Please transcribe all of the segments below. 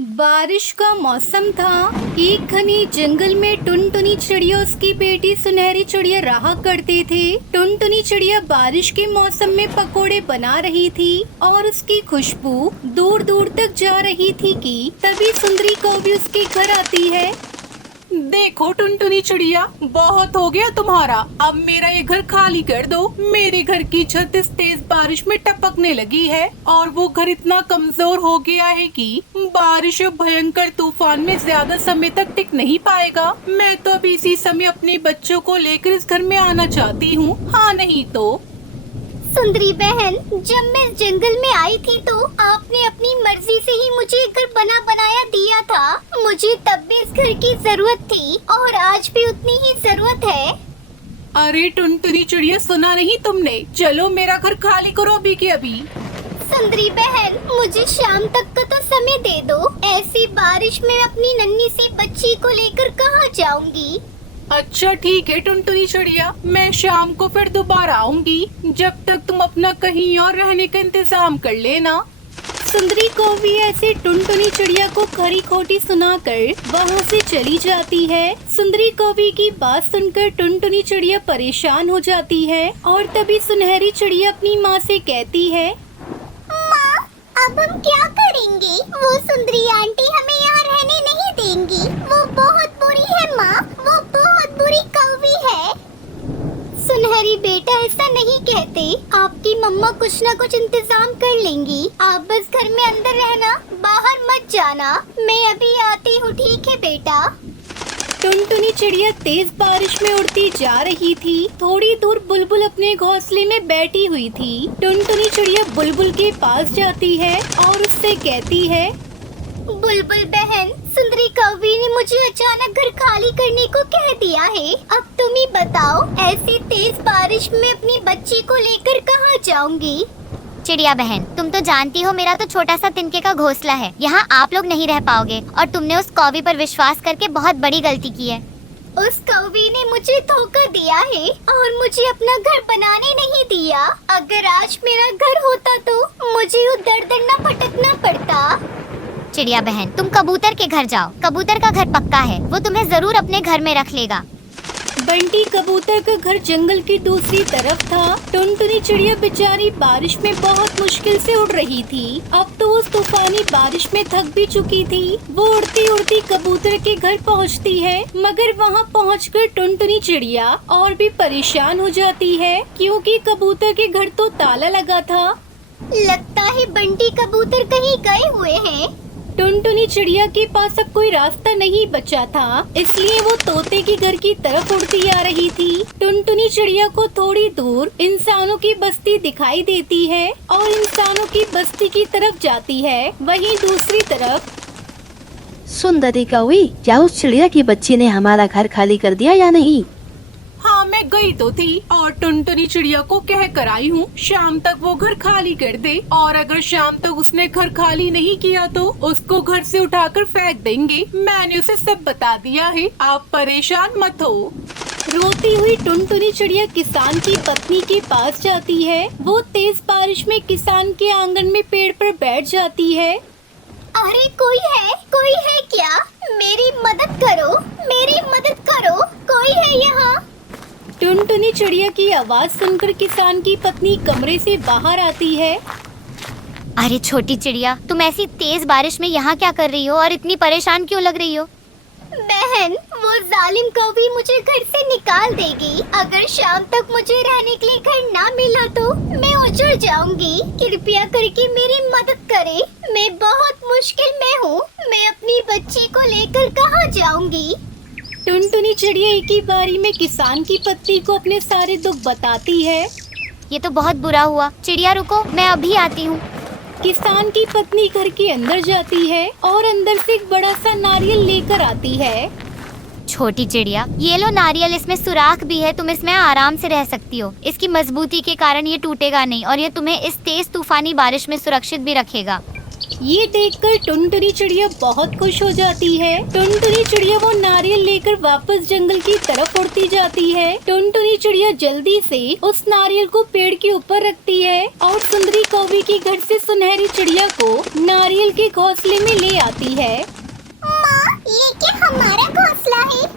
बारिश का मौसम था। एक घने जंगल में टुनटुनी चिड़िया उसकी बेटी सुनहरी चिड़िया रहा करते थे। टुनटुनी चिड़िया बारिश के मौसम में पकोड़े बना रही थी और उसकी खुशबू दूर दूर तक जा रही थी कि तभी सुंदरी कौवी उसके घर आती है। देखो टुनटुनी चिड़िया, बहुत हो गया तुम्हारा। अब मेरा ये घर खाली कर दो। मेरे घर की छत इस तेज बारिश में टपकने लगी है और वो घर इतना कमजोर हो गया है कि बारिश और भयंकर तूफान में ज्यादा समय तक टिक नहीं पाएगा। मैं तो अभी इसी समय अपने बच्चों को लेकर इस घर में आना चाहती हूँ। हाँ नहीं तो। सुंदरी बहन, जब मैं जंगल में आई थी तो आपने अपनी मर्जी से ही मुझे घर बना बनाया दिया था। मुझे तब भी इस घर की जरूरत थी और आज भी उतनी ही जरूरत है। अरे टुनटुनी चिड़िया, सुना नहीं तुमने? चलो मेरा घर खाली करो अभी के अभी। सुंदरी बहन, मुझे शाम तक का तो समय दे दो। ऐसी बारिश में अपनी नन्ही सी बच्ची को लेकर कहाँ जाऊंगी? अच्छा ठीक है टुनटुनी चिड़िया, मैं शाम को फिर दोबारा आऊंगी। जब तक तुम अपना कहीं और रहने का इंतजाम कर लेना। सुंदरी कौवी ऐसे टुनटुनी चिड़िया को खरी खोटी सुनाकर वहाँ से चली जाती है। सुंदरी कौवी की बात सुनकर टुनटुनी चिड़िया परेशान हो जाती है और तभी सुनहरी चिड़िया अपनी माँ से कहती है, माँ, अब हम क्या करेंगे? वो सुंदरी आंटी हमें यहाँ रहने नहीं देंगी। वो बहुत बुरी है माँ, वो बहुत बुरी कौवी है। सुनहरी बेटा, ऐसा नहीं कहते। आपकी मम्मा कुछ न कुछ इंतजाम कर लेंगी। आप बस घर में अंदर रहना, बाहर मत जाना। मैं अभी आती हूँ, ठीक है बेटा? टुनटुनी चिड़िया तेज बारिश में उड़ती जा रही थी। थोड़ी दूर बुलबुल अपने घोंसले में बैठी हुई थी। टुनटुनी चिड़िया बुलबुल के पास जाती है और उससे कहती है, बुलबुल बहन, सुंदरी कौवी ने मुझे अचानक घर खाली करने को कह दिया है। अब तुम ही बताओ, ऐसी तेज बारिश में अपनी बच्ची को लेकर कहाँ जाऊंगी? चिड़िया बहन, तुम तो जानती हो मेरा तो छोटा सा तिनके का घोंसला है। यहाँ आप लोग नहीं रह पाओगे और तुमने उस कौवी पर विश्वास करके बहुत बड़ी गलती की है। उस कौवी ने मुझे धोखा दिया है और मुझे अपना घर बनाने नहीं दिया। अगर आज मेरा घर होता तो मुझे उधर दर न भटकना पड़ता। चिड़िया बहन, तुम कबूतर के घर जाओ। कबूतर का घर पक्का है, वो तुम्हें जरूर अपने घर में रख लेगा। बंटी कबूतर का घर जंगल की दूसरी तरफ था। टुनटुनी चिड़िया बेचारी बारिश में बहुत मुश्किल से उड़ रही थी। अब तो उस तूफानी बारिश में थक भी चुकी थी। वो उड़ती उड़ती कबूतर के घर पहुंचती है, मगर वहां पहुंचकर टुनटुनी चिड़िया और भी परेशान हो जाती है क्योंकि कबूतर के घर तो ताला लगा था। लगता है बंटी कबूतर कहीं गए हुए हैं। टुनटुनी चिड़िया के पास अब कोई रास्ता नहीं बचा था, इसलिए वो तोते के घर की तरफ उड़ती आ रही थी। टुनटुनी चिड़िया को थोड़ी दूर इंसानों की बस्ती दिखाई देती है और इंसानों की बस्ती की तरफ जाती है। वहीं दूसरी तरफ सुंदरी कौवी, क्या उस चिड़िया की बच्ची ने हमारा घर खाली कर दिया या नहीं? हाँ, मैं गई तो थी और टुनटुनी चिड़िया को कह कर आई हूँ शाम तक वो घर खाली कर दे। और अगर शाम तक उसने घर खाली नहीं किया तो उसको घर से उठाकर फेंक देंगे। मैंने उसे सब बता दिया है, आप परेशान मत हो। रोती हुई टुनटुनी चिड़िया किसान की पत्नी के पास जाती है। वो तेज बारिश में किसान के आंगन में पेड़ पर बैठ जाती है। अरे कोई है क्या? मेरी मदद करो, मेरी मदद करो, कोई है यहाँ? टुनटुनी चिड़िया की आवाज सुनकर किसान की पत्नी कमरे से बाहर आती है। अरे छोटी चिड़िया, तुम ऐसी तेज बारिश में यहाँ क्या कर रही हो और इतनी परेशान क्यों लग रही हो? बहन, वो जालिम कौवी मुझे घर से निकाल देगी। अगर शाम तक मुझे रहने के लिए घर ना मिला तो मैं उजड़ जाऊंगी। कृपया करके मेरी मदद करे, मैं बहुत मुश्किल में हूँ। मैं अपनी बच्ची को लेकर कहाँ जाऊंगी? टुनटुनी चिड़िया एक ही बारी में किसान की पत्नी को अपने सारे दुख बताती है। ये तो बहुत बुरा हुआ। चिड़िया रुको, मैं अभी आती हूँ। किसान की पत्नी घर के अंदर जाती है और अंदर से एक बड़ा सा नारियल लेकर आती है। छोटी चिड़िया, ये लो नारियल, इसमें सुराख भी है, तुम इसमें आराम से रह सकती हो। इसकी मजबूती के कारण ये टूटेगा नहीं और ये तुम्हें इस तेज तूफानी बारिश में सुरक्षित भी रखेगा। ये देखकर टुनटुनी चिड़िया बहुत खुश हो जाती है। टुनटुनी चिड़िया वो नारियल लेकर वापस जंगल की तरफ उड़ती जाती है। टुनटुनी चिड़िया जल्दी से उस नारियल को पेड़ के ऊपर रखती है और सुंदरी कौवी के घर से सुनहरी चिड़िया को नारियल के घोंसले में ले आती है। माँ, ये क्या हमारा घोंसला है?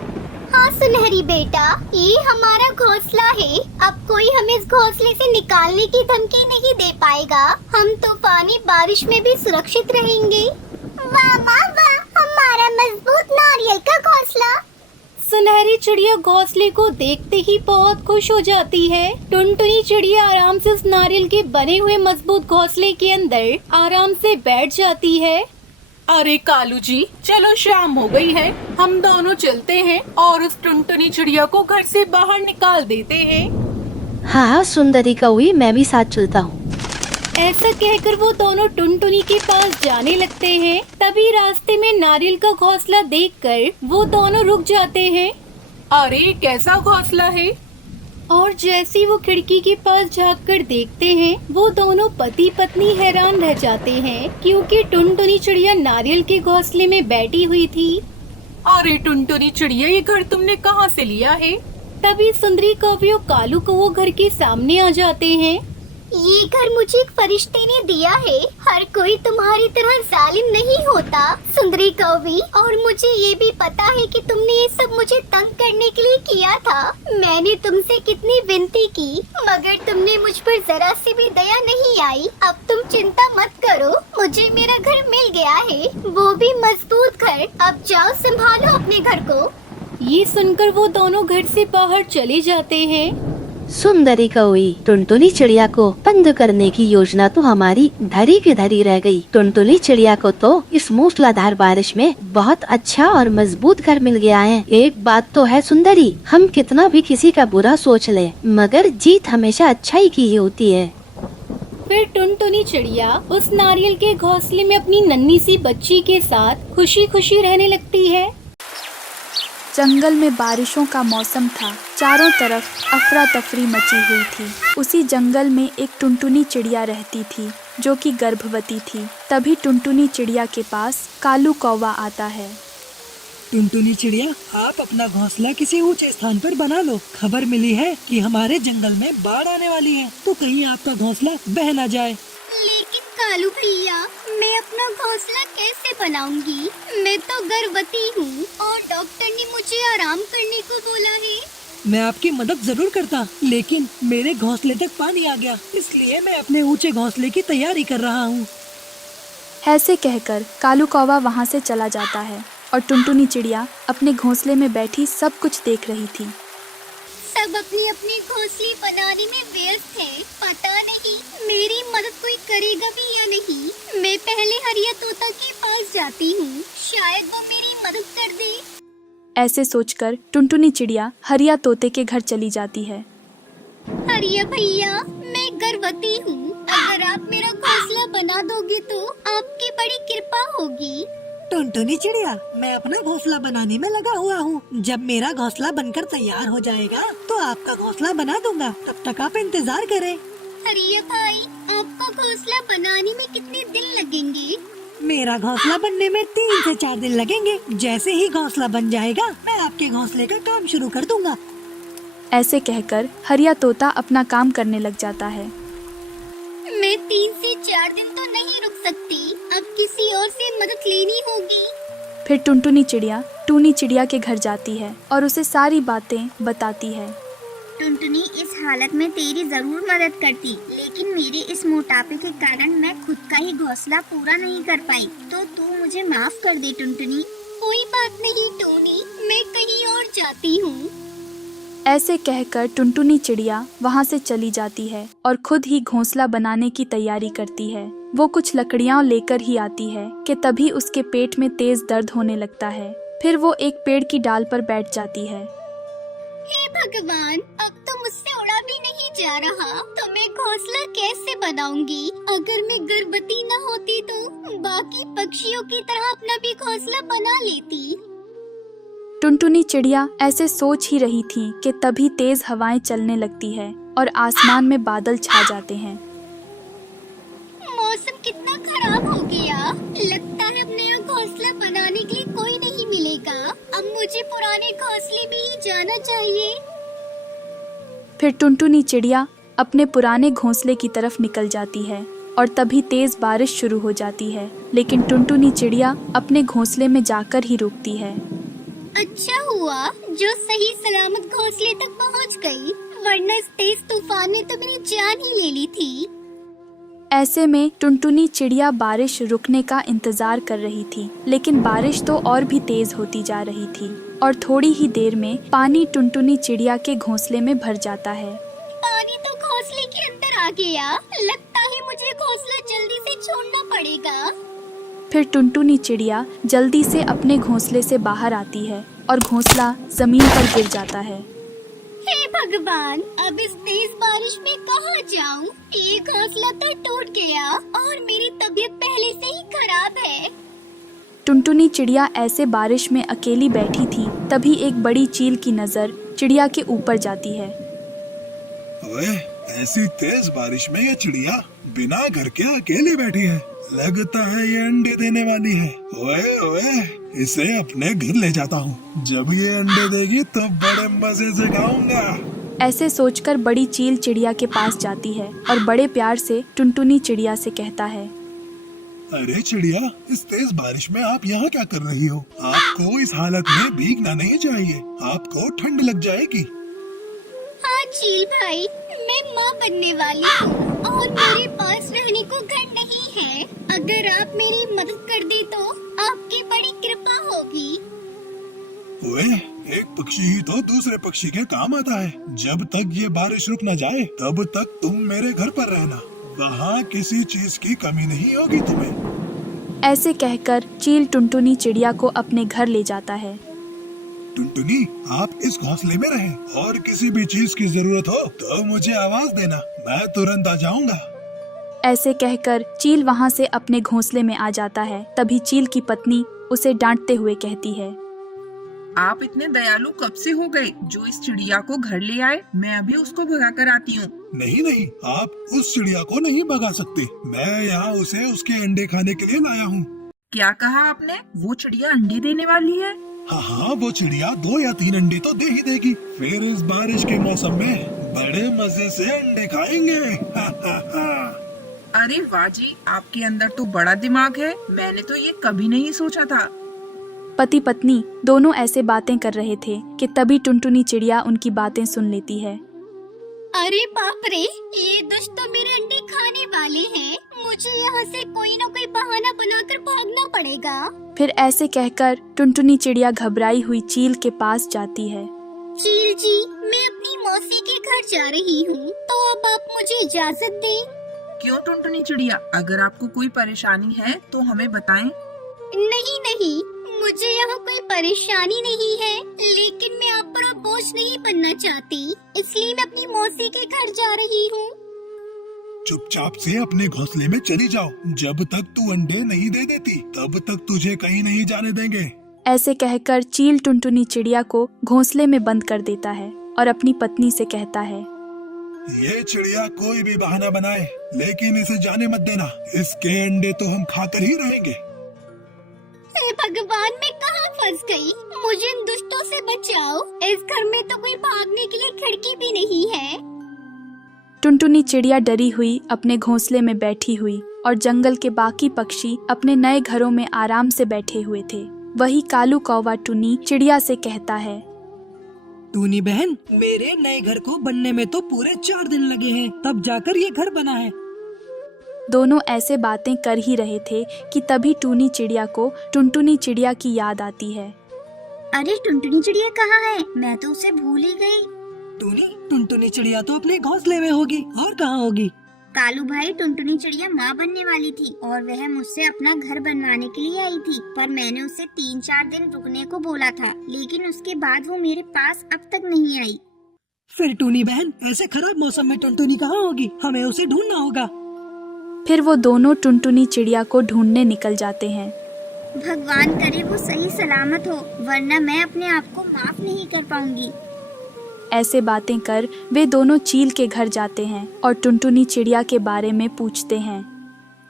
हाँ सुनहरी बेटा, ये हमारा घोंसला है। अब कोई हमें इस घोंसले से निकालने की धमकी नहीं दे पाएगा। हम तूफानी बारिश में भी सुरक्षित रहेंगे। वाह वाह वाह, हमारा मजबूत नारियल का घोंसला। सुनहरी चिड़िया घोंसले को देखते ही बहुत खुश हो जाती है। टुनटुनी चिड़िया आराम से उस नारियल के बने हुए मजबूत घोंसले के अंदर आराम से बैठ जाती है। अरे कालू जी, चलो शाम हो गई है, हम दोनों चलते हैं और उस टुनटुनी चिड़िया को घर से बाहर निकाल देते हैं। हाँ सुंदरी कौवी, मैं भी साथ चलता हूँ। ऐसा कहकर वो दोनों टुनटुनी के पास जाने लगते हैं। तभी रास्ते में नारियल का घोंसला देखकर वो दोनों रुक जाते हैं। अरे कैसा घोंसला है? और जैसे ही वो खिड़की के पास झांककर देखते हैं, वो दोनों पति पत्नी हैरान रह जाते हैं क्योंकि टुनटुनी चिड़िया नारियल के घोंसले में बैठी हुई थी। अरे टुनटुनी चिड़िया, ये घर तुमने कहाँ से लिया है? तभी सुंदरी कौवी और कालू कौवा घर के सामने आ जाते हैं। ये घर मुझे एक फरिश्ते ने दिया है। हर कोई तुम्हारी तरह जालिम नहीं होता सुंदरी कौवी, और मुझे ये भी पता है कि तुमने ये सब मुझे तंग करने के लिए किया था। मैंने तुमसे कितनी विनती की, मगर तुमने मुझ पर जरा सी भी दया नहीं आई। अब तुम चिंता मत करो, मुझे मेरा घर मिल गया है, वो भी मजबूत घर। अब जाओ संभालो अपने घर को। ये सुनकर वो दोनों घर से बाहर चले जाते हैं। सुंदरी कौवी, टुनटुनी चिड़िया को बंद करने की योजना तो हमारी धरी की धरी रह गई। टुनटुनी चिड़िया को तो इस मूसलाधार बारिश में बहुत अच्छा और मजबूत घर मिल गया है। एक बात तो है सुंदरी, हम कितना भी किसी का बुरा सोच ले, मगर जीत हमेशा अच्छाई की ही होती है। फिर टुनटुनी चिड़िया उस नारियल के घोंसले में अपनी नन्ही सी बच्ची के साथ खुशी खुशी रहने लगती है। जंगल में बारिशों का मौसम था। चारों तरफ अफरा तफरी मची हुई थी। उसी जंगल में एक टुनटुनी चिड़िया रहती थी जो कि गर्भवती थी। तभी टुनटुनी चिड़िया के पास कालू कौवा आता है। टुनटुनी चिड़िया, आप अपना घोंसला किसी ऊंचे स्थान पर बना लो। खबर मिली है कि हमारे जंगल में बाढ़ आने वाली है, तो कहीं आपका घोंसला बह न जाए। लेकिन कालू भैया, मैं अपना घोंसला कैसे बनाऊंगी? मैं तो गर्भवती हूँ और डॉक्टर ने मुझे आराम करने को बोला है। मैं आपकी मदद जरूर करता, लेकिन मेरे घोंसले तक पानी आ गया, इसलिए मैं अपने ऊंचे घोंसले की तैयारी कर रहा हूँ। ऐसे कहकर कालू कौवा वहाँ से चला जाता है और टुनटुनी चिड़िया अपने घोंसले में बैठी सब कुछ देख रही थी। सब अपनी अपनी घोंसले बनाने में व्यस्त हैं। पता नहीं मेरी मदद कोई करेगा भी या नहीं। मैं पहले हरिया तोता के पास जाती हूँ, शायद वो मेरी मदद कर दे। ऐसे सोचकर टुनटुनी चिड़िया हरिया तोते के घर चली जाती है। हरिया भैया, मैं गर्भवती हूँ, अगर आप मेरा घोंसला बना दोगे तो आपकी बड़ी कृपा होगी। टुनटुनी चिड़िया, मैं अपना घोंसला बनाने में लगा हुआ हूँ। जब मेरा घोंसला बनकर तैयार हो जाएगा तो आपका घोंसला बना दूंगा, तब तक आप इंतजार करें। हरिया भाई, आपका घोंसला बनाने में कितने दिन लगेंगे? मेरा घोंसला बनने में 3 से 4 दिन लगेंगे। जैसे ही घोंसला बन जाएगा, मैं आपके घोंसले का काम शुरू कर दूंगा। ऐसे कहकर हरिया तोता अपना काम करने लग जाता है। मैं 3 से 4 दिन तो नहीं रुक सकती, अब किसी और से मदद लेनी होगी। फिर टुनटुनी चिड़िया टूनी चिड़िया के घर जाती है और उसे सारी बातें बताती है। टुनटुनी, इस हालत में तेरी जरूर मदद करती, लेकिन मेरे इस मोटापे के कारण मैं खुद का ही घोंसला पूरा नहीं कर पाई, तो तू मुझे माफ कर दे टुनटुनी। कोई बात नहीं टूनी, मैं कहीं और जाती हूँ। ऐसे कहकर टुनटुनी चिड़िया वहाँ से चली जाती है और खुद ही घोंसला बनाने की तैयारी करती है। वो कुछ लकड़ियाँ लेकर ही आती है कि तभी उसके पेट में तेज दर्द होने लगता है। फिर वो एक पेड़ की डाल पर बैठ जाती है। हे भगवान, अब तो मुझसे उड़ा भी नहीं जा रहा, तो मैं घोंसला कैसे बनाऊंगी? अगर मैं गर्भवती न होती तो बाकी पक्षियों की तरह अपना भी घोंसला बना लेती। टुनटुनी चिड़िया ऐसे सोच ही रही थी कि तभी तेज हवाएं चलने लगती है और आसमान में बादल छा जाते हैं। मौसम कितना खराब हो गया, लगता है अब नया घोंसला बनाने के लिए कोई नहीं मिलेगा। अब मुझे पुराने घोंसले में ही जाना चाहिए। फिर टुनटुनी चिड़िया अपने पुराने घोंसले की तरफ निकल जाती है और तभी तेज बारिश शुरू हो जाती है, लेकिन टुनटुनी चिड़िया अपने घोंसले में जाकर ही रुकती है। अच्छा हुआ जो सही सलामत घोंसले तक पहुंच गई, वरना इस तेज तूफान ने तो मेरी जान ही ले ली थी। ऐसे में टुनटुनी चिड़िया बारिश रुकने का इंतजार कर रही थी, लेकिन बारिश तो और भी तेज होती जा रही थी और थोड़ी ही देर में पानी टुनटुनी चिड़िया के घोंसले में भर जाता है। पानी तो घोंसले के अंदर आ गया। लगता है मुझे घोंसला जल्दी से छोड़ना पड़ेगा। फिर टुनटुनी चिड़िया जल्दी से अपने घोंसले से बाहर आती है और घोंसला जमीन पर गिर जाता है। हे भगवान, अब इस तेज बारिश में कहाँ जाऊँ? ये घोंसला तो टूट गया और मेरी तबीयत पहले से ही खराब है। टुनटुनी चिड़िया ऐसे बारिश में अकेली बैठी थी, तभी एक बड़ी चील की नजर चिड़िया के ऊपर जाती है। ओए, ऐसी तेज बारिश में ये चिड़िया बिना घर के अकेली बैठी है। लगता है ये अंडे देने वाली है। ओए ओए, इसे अपने घर ले जाता हूँ। जब ये अंडे देगी तो बड़े मजे से खाऊंगा। ऐसे सोचकर बड़ी चील चिड़िया के पास जाती है और बड़े प्यार से टुनटुनी चिड़िया से कहता है, अरे चिड़िया, इस तेज बारिश में आप यहाँ क्या कर रही हो? आपको इस हालत में भीगना नहीं चाहिए, आपको ठंड लग जाएगी। हाँ चील भाई, मैं माँ बनने वाली हूँ और मेरे पास रहने को घर नहीं है। अगर आप मेरी मदद कर दे तो आपकी बड़ी कृपा होगी। ओए, एक पक्षी ही तो दूसरे पक्षी के काम आता है। जब तक ये बारिश रुक न जाए तब तक तुम मेरे घर पर रहना। वहाँ किसी चीज की कमी नहीं होगी तुम्हें। ऐसे कहकर चील टुनटुनी चिड़िया को अपने घर ले जाता है। टुनटुनी, आप इस घोंसले में रहें और किसी भी चीज की जरूरत हो तो मुझे आवाज देना, मैं तुरंत आ जाऊंगा। ऐसे कहकर चील वहाँ से अपने घोंसले में आ जाता है। तभी चील की पत्नी उसे डांटते हुए कहती है, आप इतने दयालु कब से हो गए जो इस चिड़िया को घर ले आए? मैं अभी उसको भगा कर आती हूँ। नहीं नहीं, आप उस चिड़िया को नहीं भगा सकते। मैं यहाँ उसे उसके अंडे खाने के लिए लाया हूँ। क्या कहा आपने? वो चिड़िया अंडे देने वाली है? हाँ हाँ, वो चिड़िया 2 या 3 अंडे तो दे ही देगी। फिर इस बारिश के मौसम में बड़े मजे से अंडे खाएंगे। अरे वाह जी, आपके अंदर तो बड़ा दिमाग है। मैंने तो ये कभी नहीं सोचा था। पति पत्नी दोनों ऐसे बातें कर रहे थे कि तभी टुनटुनी चिड़िया उनकी बातें सुन लेती है। अरे बाप रे, ये दुष्ट तो मेरे अंडे खाने वाले हैं। मुझे यहाँ से कोई न कोई बहाना बनाकर भागना पड़ेगा। फिर ऐसे कहकर टुनटुनी चिड़िया घबराई हुई चील के पास जाती है। चील जी, मैं अपनी मौसी के घर जा रही हूँ, तो अब आप मुझे इजाजत दें। क्यों टुनटुनी चिड़िया, अगर आपको कोई परेशानी है तो हमें बताएं। नहीं नहीं, मुझे यहाँ कोई परेशानी नहीं है, लेकिन मैं आप पर अब बोझ नहीं बनना चाहती, इसलिए मैं अपनी मौसी के घर जा रही हूँ। चुपचाप से अपने घोंसले में चली जाओ। जब तक तू अंडे नहीं दे देती तब तक तुझे कहीं नहीं जाने देंगे। ऐसे कहकर चील टुनटुनी चिड़िया को घोंसले में बंद कर देता है और अपनी पत्नी से कहता है, ये चिड़िया कोई भी बहाना बनाए, लेकिन इसे जाने मत देना। इसके अंडे तो हम खाकर ही रहेंगे। हे भगवान, मैं कहाँ फंस गई? मुझे इन दुष्टों से बचाओ। इस घर में तो कोई भागने के लिए खिड़की भी नहीं है। टुनटुनी चिड़िया डरी हुई अपने घोंसले में बैठी हुई और जंगल के बाकी पक्षी अपने नए घरों में आराम से बैठे हुए थे। वही कालू कौवा टुनी चिड़िया से कहता है, टूनी बहन, मेरे नए घर को बनने में तो पूरे 4 दिन लगे हैं, तब जाकर ये घर बना है। दोनों ऐसे बातें कर ही रहे थे कि तभी टूनी चिड़िया को टुनटुनी चिड़िया की याद आती है। अरे टुनटुनी चिड़िया कहाँ है? मैं तो उसे भूल ही गई। टुनटुनी चिड़िया तो अपने घोंसले में होगी, और कहाँ होगी? कालू भाई, टुनटुनी चिड़िया माँ बनने वाली थी और वह मुझसे अपना घर बनवाने के लिए आई थी, पर मैंने उसे 3-4 दिन रुकने को बोला था, लेकिन उसके बाद वो मेरे पास अब तक नहीं आई। फिर टूनी बहन, ऐसे खराब मौसम में टुनटुनी कहाँ होगी? हमें उसे ढूंढना होगा। फिर वो दोनों टुनटुनी चिड़िया को ढूंढने निकल जाते हैं। भगवान करे वो सही सलामत हो, वरना मैं अपने आप को माफ नहीं कर पाऊंगी। ऐसे बातें कर वे दोनों चील के घर जाते हैं और टुनटुनी चिड़िया के बारे में पूछते हैं।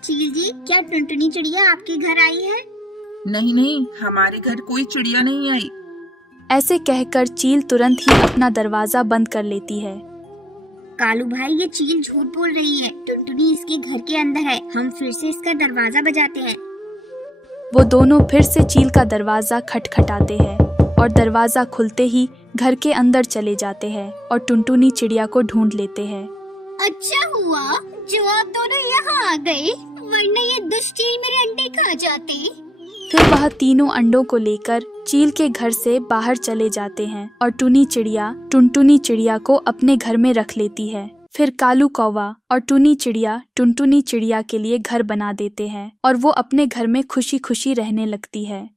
चील जी, क्या टुनटुनी चिड़िया आपके घर आई है? नहीं नहीं, हमारे घर कोई चिड़िया नहीं आई। ऐसे कहकर चील तुरंत ही अपना दरवाजा बंद कर लेती है। कालू भाई, ये चील झूठ बोल रही है। टुनटुनी इसके घर के अंदर है। हम फिर से इसका दरवाजा बजाते हैं। वो दोनों फिर से चील का दरवाजा खटखटाते हैं और दरवाजा खुलते ही घर के अंदर चले जाते हैं और टुनटुनी चिड़िया को ढूंढ लेते हैं। अच्छा हुआ जो आप दोनों यहाँ आ गए, वरना ये दुष्ट चील मेरे अंडे खा जाते। फिर वह तीनों अंडों को लेकर चील के घर से बाहर चले जाते हैं और टुनटुनी चिड़िया को अपने घर में रख लेती है। फिर कालू कौवा और टुनी चिड़िया टुनटुनी चिड़िया के लिए घर बना देते हैं और वो अपने घर में खुशी खुशी रहने लगती है।